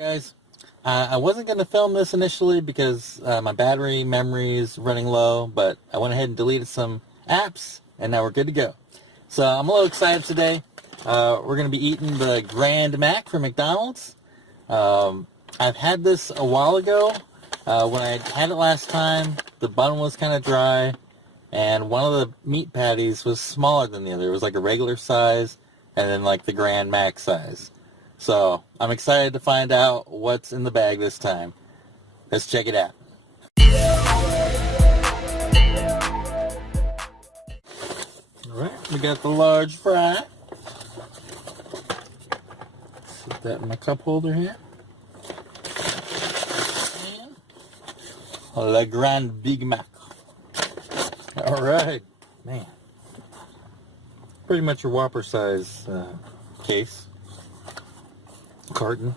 Guys, I wasn't going to film this initially because my battery memory is running low, but I went ahead and deleted some apps, and now we're good to go. So I'm a little excited today. We're going to be eating the Grand Mac from McDonald's. I've had this a while ago. When I had it last time, the bun was kind of dry, and one of the meat patties was smaller than the other. It was like a regular size, and then like the Grand Mac size. So, I'm excited to find out what's in the bag this time. Let's check it out. Alright, we got the large fry. Put that in my cup holder here. And Le Grand Big Mac. Alright, man. Pretty much your Whopper size case. Carton.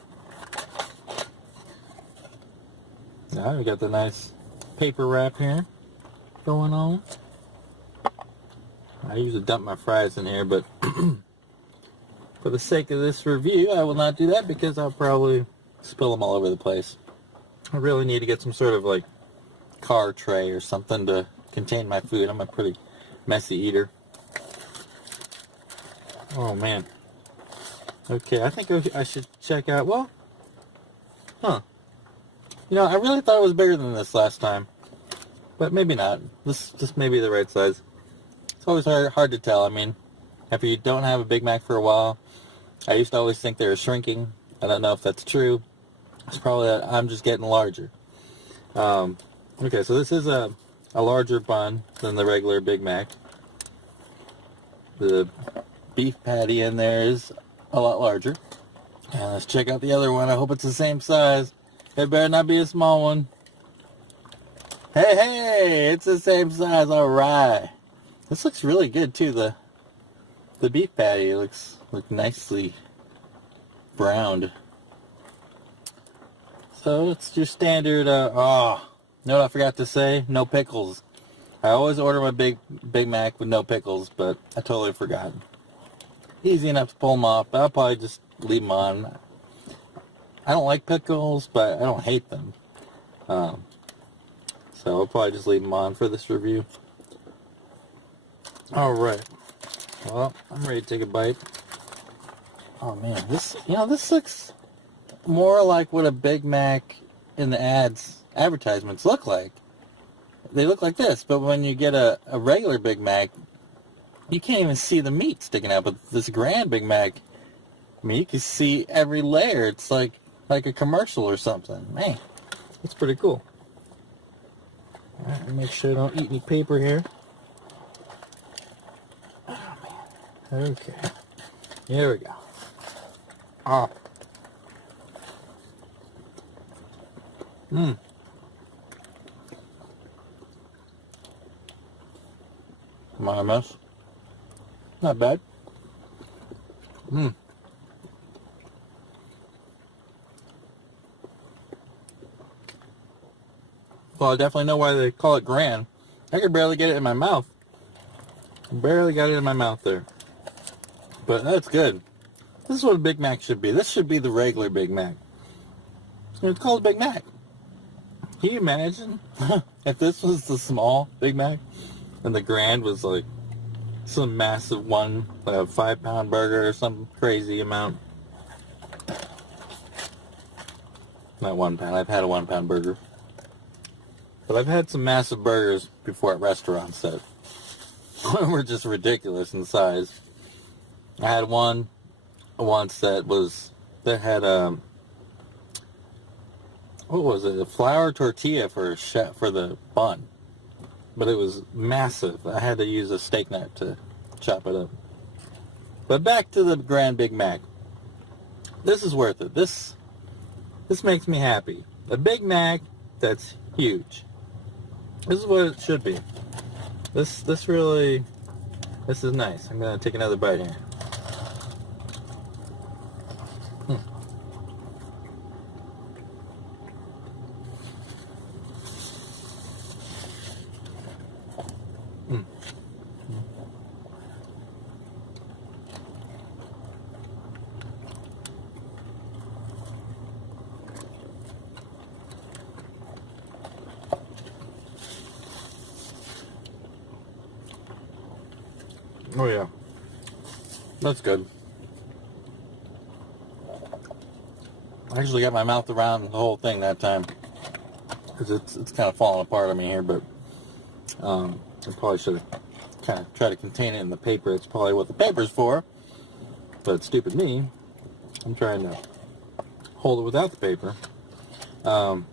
Now we got the nice paper wrap here going on. I usually dump my fries in here, but for the sake of this review, I will not do that because I'll probably spill them all over the place. I really need to get some sort of like car tray or something to contain my food. I'm a pretty messy eater. Oh man. Okay, I think I should check out, well, you know, I really thought it was bigger than this last time, but maybe not. This may be the right size. It's always hard to tell. I mean, if you don't have a Big Mac for a while, I used to always think they were shrinking. I don't know if that's true. It's probably that I'm just getting larger. Okay, so this is a larger bun than the regular Big Mac. The beef patty in there is a lot larger. And let's check out the other one. I hope it's the same size. It better not be a small one. Hey, it's the same size. All right. This looks really good too. The beef patty looks nicely browned. So it's your standard. You know what I forgot to say? No pickles. I always order my Big Mac with no pickles, but I totally forgot. Easy enough to pull them off, but I'll probably just leave them on. I don't like pickles, but I don't hate them. So I'll probably just leave them on for this review. Alright. Well, I'm ready to take a bite. Oh man, this looks more like what a Big Mac in the advertisements look like. They look like this, but when you get a regular Big Mac, you can't even see the meat sticking out. But this Grand Big Mac, I mean, you can see every layer. It's like a commercial or something. Man, it's pretty cool. Alright, make sure I don't eat any paper here. Oh, man. Okay. Here we go. Oh. Mmm. Come on, mess. Not bad. Mmm. Well, I definitely know why they call it Grand. I could barely get it in my mouth. Barely got it in my mouth there. But that's good. This is what a Big Mac should be. This should be the regular Big Mac. It's called a Big Mac. Can you imagine if this was the small Big Mac and the Grand was like some massive one, like a 5-pound burger or some crazy amount? Not 1 pound. I've had a 1-pound burger. But I've had some massive burgers before at restaurants that were just ridiculous in size. I had one once that had what was it? A flour tortilla for the bun, but it was massive. I had to use a steak knife to chop it up. But back to the Grand Big Mac. This is worth it. This makes me happy. A Big Mac that's huge. This is what it should be. This is nice. I'm gonna take another bite here. Oh yeah, that's good. I actually got my mouth around the whole thing that time, because it's kind of falling apart on me here, but I probably should have kind of tried to contain it in the paper. It's probably what the paper's for, but stupid me, I'm trying to hold it without the paper. Well,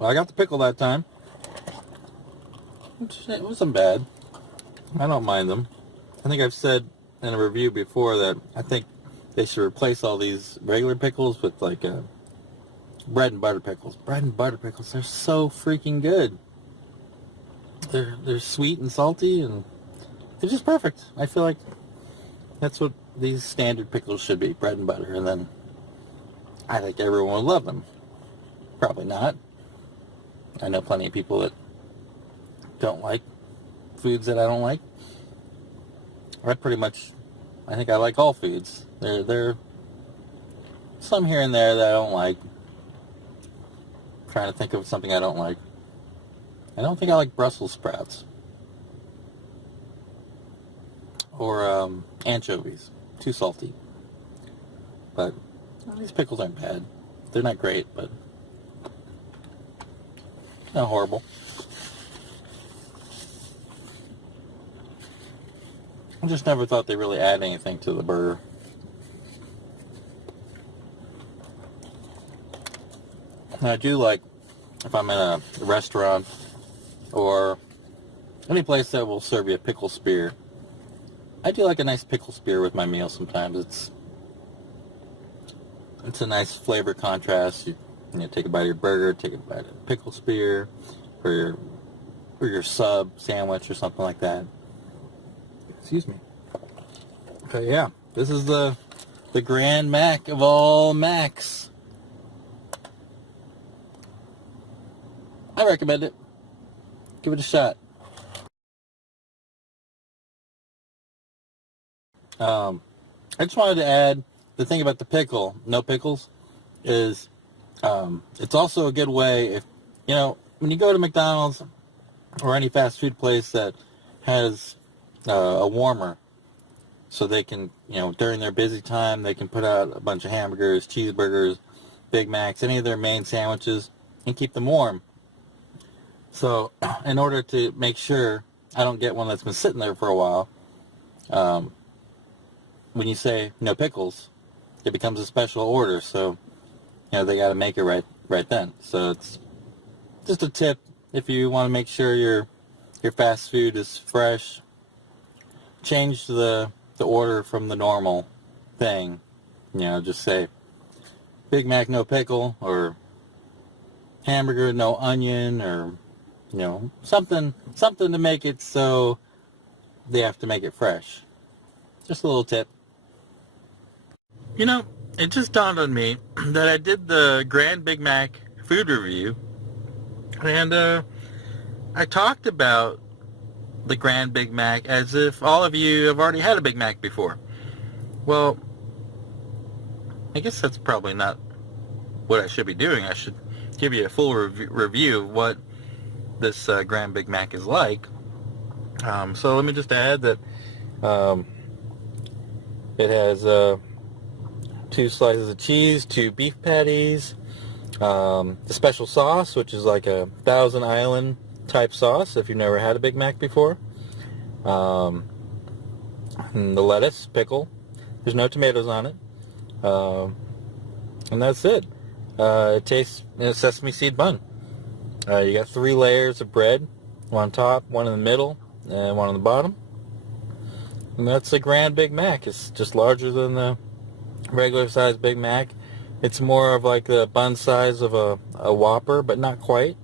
I got the pickle that time, which it wasn't bad. I don't mind them. I think I've said in a review before that I think they should replace all these regular pickles with like bread and butter pickles. Bread and butter pickles, they're so freaking good. They're sweet and salty, and they're just perfect. I feel like that's what these standard pickles should be, bread and butter, and then I think everyone would love them. Probably not. I know plenty of people that don't like foods that I don't like. I think I like all foods. There some here and there that I don't like. I'm trying to think of something I don't like. I don't think I like Brussels sprouts. Or anchovies. Too salty. But these pickles aren't bad. They're not great, but not horrible. I just never thought they really add anything to the burger. And I do like, if I'm in a restaurant or any place that will serve you a pickle spear, I do like a nice pickle spear with my meal sometimes. It's a nice flavor contrast. You take a bite of your burger, take a bite of a pickle spear, or your sub sandwich or something like that. Excuse me. But yeah, this is the Grand Mac of all Macs. I recommend it. Give it a shot. I just wanted to add the thing about the pickle, no pickles, is it's also a good way if, when you go to McDonald's or any fast food place that has a warmer, so they can, during their busy time, they can put out a bunch of hamburgers, cheeseburgers, Big Macs, any of their main sandwiches, and keep them warm. So, in order to make sure I don't get one that's been sitting there for a while, when you say no pickles, it becomes a special order. So, they got to make it right then. So it's just a tip if you want to make sure your fast food is fresh. Change the order from the normal thing. Just say Big Mac no pickle, or hamburger no onion, or something to make it so they have to make it fresh. Just a little tip. It just dawned on me that I did the Grand Big Mac food review, and I talked about the Grand Big Mac as if all of you have already had a Big Mac before. Well, I guess that's probably not what I should be doing. I should give you a full review of what this Grand Big Mac is like. So let me just add that it has 2 slices of cheese, 2 beef patties, the special sauce, which is like a Thousand Island type sauce if you've never had a Big Mac before, and the lettuce, pickle. There's no tomatoes on it, and that's it. It tastes sesame seed bun. You got 3 layers of bread, one on top, one in the middle, and one on the bottom. And that's a Grand Big Mac. It's just larger than the regular size Big Mac. It's more of like the bun size of a Whopper, but not quite.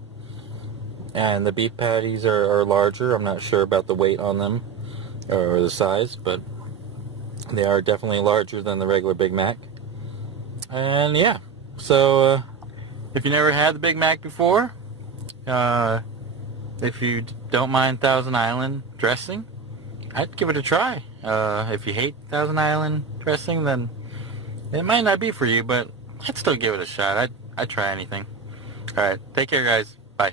And the beef patties are larger. I'm not sure about the weight on them or the size, but they are definitely larger than the regular Big Mac. And yeah, so if you never had the Big Mac before, if you don't mind Thousand Island dressing, I'd give it a try. If you hate Thousand Island dressing, then it might not be for you, but I'd still give it a shot. I'd try anything. Alright, take care, guys. Bye.